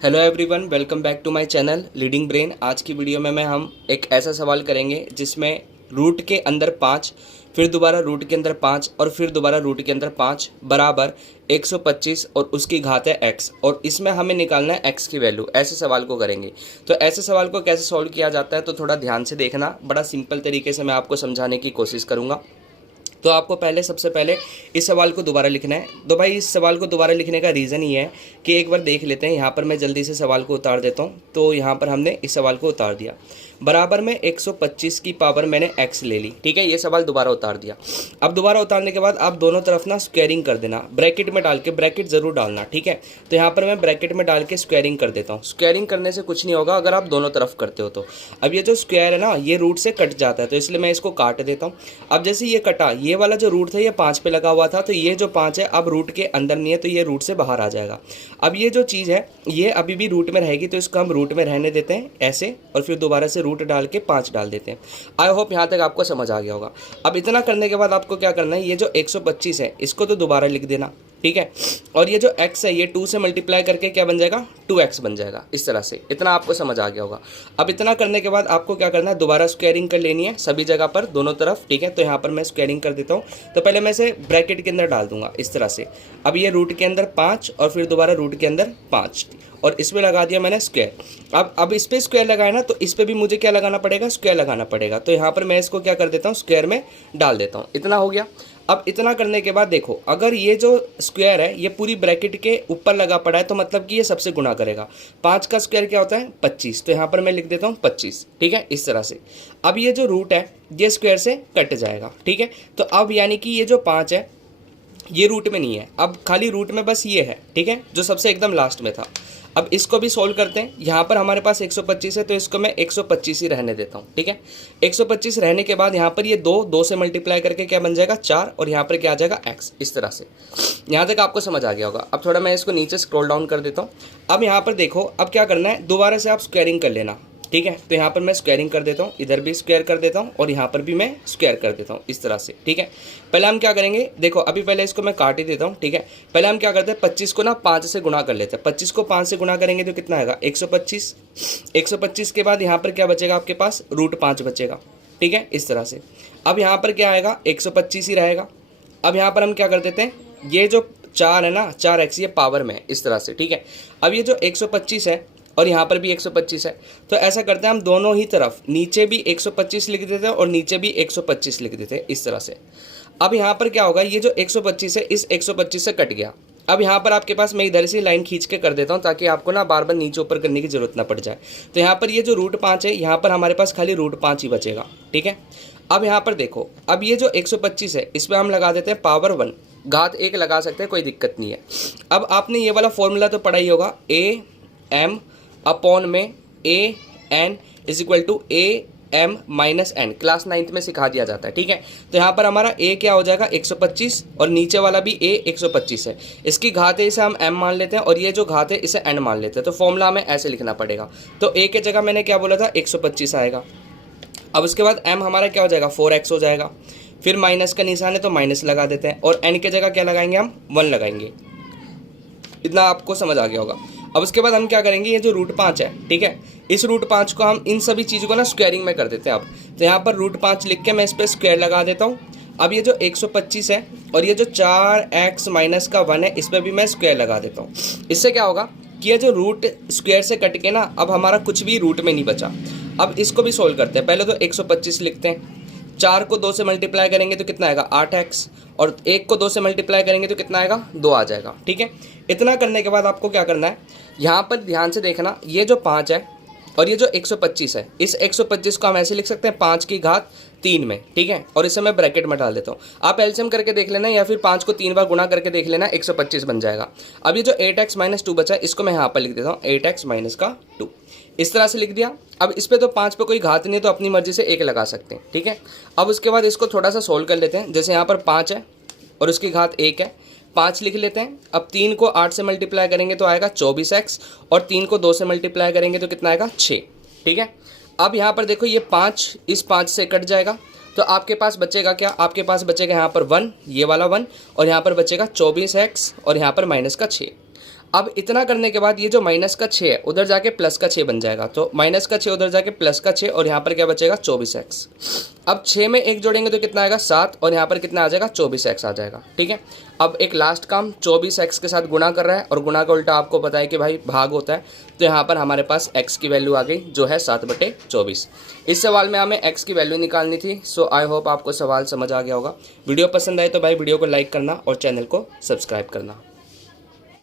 Hello everyone, welcome back to my channel leading brain. आज की video में हम एक ऐसा सवाल करेंगे जिसमें रूट के अंदर 5, फिर दोबारा रूट के अंदर 5 और फिर दोबारा रूट के अंदर 5 बराबर 125 और उसकी घात है x, और इसमें हमें निकालना है x की वैल्यू। ऐसे सवाल को करेंगे। तो ऐसे सवाल को कैसे सॉल्व किया जाता है तो थोड़ा ध्यान से देखना। बड़ा सिंपल तरीके से मैं आपको समझाने की कोशिश करूँगा। तो आपको सबसे पहले इस सवाल को दोबारा लिखना है। तो भाई इस सवाल को दोबारा लिखने का रीज़न ये है कि एक बार देख लेते हैं। यहाँ पर मैं जल्दी से सवाल को उतार देता हूँ। तो यहाँ पर हमने इस सवाल को उतार दिया, बराबर में 125 की पावर मैंने x ले ली। ठीक है, ये सवाल दोबारा उतार दिया। अब दोबारा उतारने के बाद आप दोनों तरफ ना स्क्वायरिंग कर देना, ब्रैकेट में डाल के, ब्रैकेट जरूर डालना। ठीक है, तो यहाँ पर मैं ब्रैकेट में डाल के स्क्वायरिंग कर देता हूँ। स्क्वायरिंग करने से कुछ नहीं होगा अगर आप दोनों तरफ करते हो तो। अब ये जो स्क्वायर है ना, ये रूट से कट जाता है, तो इसलिए मैं इसको काट देता हूँ। अब जैसे ये कटा, ये वाला जो रूट था ये 5 पे लगा हुआ था, तो ये जो 5 है अब रूट के अंदर नहीं है, तो ये रूट से बाहर आ जाएगा। अब ये जो चीज़ है ये अभी भी रूट में रहेगी, तो इसको हम रूट में रहने देते हैं ऐसे, और फिर दोबारा से रूट डाल के 5 डाल देते हैं। आई होप यहाँ तक आपको समझ आ गया होगा। अब इतना करने के बाद आपको क्या करना है, ये जो 125 है इसको तो दोबारा लिख देना। ठीक है, और ये जो x है ये 2 से मल्टीप्लाई करके क्या बन जाएगा, 2x बन जाएगा। इस तरह से इतना आपको समझ आ गया होगा। अब इतना करने के बाद आपको क्या करना है, दोबारा स्क्वायरिंग कर लेनी है सभी जगह पर, दोनों तरफ। ठीक है, तो यहाँ पर मैं स्क्वायरिंग कर देता हूँ। तो पहले मैं इसे ब्रैकेट के अंदर डाल दूंगा इस तरह से। अब ये रूट के अंदर 5 और फिर दोबारा रूट के अंदर 5, और इसमें लगा दिया मैंने स्क्वायर। अब इस पर स्क्वायर लगाया ना, तो इस पर भी मुझे क्या लगाना पड़ेगा, स्क्वायर लगाना पड़ेगा। तो यहाँ पर मैं इसको क्या कर देता हूँ, स्क्वायर में डाल देता हूँ। इतना हो गया। अब इतना करने के बाद देखो, अगर ये जो स्क्वायर है ये पूरी ब्रैकेट के ऊपर लगा पड़ा है, तो मतलब कि ये सबसे गुणा करेगा। 5 का स्क्वायर क्या होता है, 25। तो यहाँ पर मैं लिख देता हूँ 25। ठीक है, इस तरह से। अब ये जो रूट है ये स्क्वायर से कट जाएगा। ठीक है, तो अब यानी कि ये जो 5 है ये रूट में नहीं है, अब खाली रूट में बस ये है। ठीक है, जो सबसे एकदम लास्ट में था। अब इसको भी सोल्व करते हैं। यहाँ पर हमारे पास 125 है, तो इसको मैं 125 ही रहने देता हूँ। ठीक है, 125 रहने के बाद यहाँ पर ये 2 से मल्टीप्लाई करके क्या बन जाएगा, 4, और यहाँ पर क्या आ जाएगा, x। इस तरह से यहाँ तक आपको समझ आ गया होगा। अब थोड़ा मैं इसको नीचे स्क्रॉल डाउन कर देता हूँ। अब यहाँ पर देखो, अब क्या करना है, दोबारा से आप स्क्वायरिंग कर लेना। ठीक है, तो यहाँ पर मैं स्क्वायरिंग कर देता हूँ, इधर भी स्क्वायर कर देता हूँ और यहाँ पर भी मैं स्क्वायर कर देता हूँ इस तरह से। ठीक है, पहले हम क्या करेंगे, देखो अभी पहले इसको मैं काट ही देता हूँ। ठीक है, पहले हम क्या करते हैं, 25 को ना 5 से गुणा कर लेते हैं। 25 को 5 से गुणा करेंगे तो कितना आएगा, 125। 125 के बाद यहाँ पर क्या बचेगा आपके पास, रूट 5 बचेगा। ठीक है, इस तरह से। अब यहाँ पर क्या आएगा, 125 ही रहेगा। अब यहाँ पर हम क्या कर देते हैं, ये जो 4 है ना, 4x ये पावर में है इस तरह से। ठीक है, अब ये जो 125 है और यहाँ पर भी 125 है, तो ऐसा करते हैं हम दोनों ही तरफ नीचे भी 125 लिख देते हैं और नीचे भी 125 लिख देते हैं इस तरह से। अब यहाँ पर क्या होगा, ये जो 125 है इस 125 से कट गया। अब यहाँ पर आपके पास मैं इधर से लाइन खींच के कर देता हूँ ताकि आपको ना बार बार नीचे ऊपर करने की जरूरत ना पड़ जाए। तो यहाँ पर ये जो रूट 5 है, यहाँ पर हमारे पास खाली रूट 5 ही बचेगा। ठीक है, अब यहाँ पर देखो, अब ये जो 125 है इस पर हम लगा देते हैं पावर 1, घात 1 लगा सकते हैं, कोई दिक्कत नहीं है। अब आपने ये वाला फॉर्मूला तो पढ़ा ही होगा, ए एम अपॉन में A N is equal to A M minus N, class 9th में सिखा दिया जाता है। ठीक है, तो यहाँ पर हमारा a क्या हो जाएगा, 125, और नीचे वाला भी a 125 है। इसकी घात है इसे हम m मान लेते हैं, और ये जो घात है इसे n मान लेते हैं। तो फॉर्मूला हमें ऐसे लिखना पड़ेगा। तो a के जगह मैंने क्या बोला था, 125 आएगा। अब उसके बाद m हमारा क्या हो जाएगा, 4x हो जाएगा। फिर माइनस का निशान है तो माइनस लगा देते हैं, और n के जगह क्या लगाएंगे, हम 1 लगाएंगे। इतना आपको समझ आ गया होगा। अब उसके बाद हम क्या करेंगे, ये जो रूट 5 है, ठीक है, इस रूट 5 को हम इन सभी चीज़ों को ना स्क्वायरिंग में कर देते हैं। अब तो यहाँ पर रूट 5 लिख के मैं इस पर स्क्वायर लगा देता हूँ। अब ये जो 125 है और ये जो 4x माइनस का 1 है, इस पर भी मैं स्क्वायर लगा देता हूँ। इससे क्या होगा कि ये जो रूट स्क्वायर से कट के ना, अब हमारा कुछ भी रूट में नहीं बचा। अब इसको भी सोल्व करते हैं। पहले तो 125 लिखते हैं, 4 को 2 से मल्टीप्लाई करेंगे तो कितना आएगा, 8x, और 1 को 2 से मल्टीप्लाई करेंगे तो कितना आएगा, 2 आ जाएगा। ठीक है, इतना करने के बाद आपको क्या करना है, यहाँ पर ध्यान से देखना, ये जो 5 है और ये जो 125 है, इस 125 को हम ऐसे लिख सकते हैं 5 की घात 3 में। ठीक है, और इसे मैं ब्रैकेट में डाल देता हूँ। आप एलसीएम करके देख लेना या फिर 5 को 3 बार गुणा करके देख लेना, 125 बन जाएगा। अब ये जो 8x माइनस 2 बचा है, इसको मैं यहाँ पर लिख देता हूँ 8x माइनस का 2, इस तरह से लिख दिया। अब इस पर तो 5 पे कोई घात नहीं है, तो अपनी मर्जी से 1 लगा सकते हैं। ठीक है, अब उसके बाद इसको थोड़ा सा सोल्व कर लेते हैं। जैसे यहाँ पर 5 है और उसकी घात 1 है, 5 लिख लेते हैं। अब 3 को 8 से मल्टीप्लाई करेंगे तो आएगा 24x, और 3 को 2 से मल्टीप्लाई करेंगे तो कितना आएगा, 6। ठीक है, अब यहाँ पर देखो, ये 5 इस 5 से कट जाएगा, तो आपके पास बचेगा क्या, आपके पास बचेगा यहाँ पर 1, ये वाला 1, और यहाँ पर बचेगा 24x और यहाँ पर माइनस का 6। अब इतना करने के बाद ये जो माइनस का 6 है उधर जाके प्लस का 6 बन जाएगा, तो माइनस का 6 उधर जाके प्लस का 6 और यहाँ पर क्या बचेगा 24x। अब 6 में 1 जोड़ेंगे तो कितना आएगा 7 और यहाँ पर कितना आ जाएगा 24x आ जाएगा। ठीक है, अब एक लास्ट काम 24x के साथ गुणा कर रहा है और गुणा का उल्टा आपको पता है कि भाई भाग होता है, तो यहाँ पर हमारे पास x की वैल्यू आ गई जो है 7/24। इस सवाल में हमें x की वैल्यू निकालनी थी। सो आई होप आपको सवाल समझ आ गया होगा। वीडियो पसंद आए तो भाई वीडियो को लाइक करना और चैनल को सब्सक्राइब करना।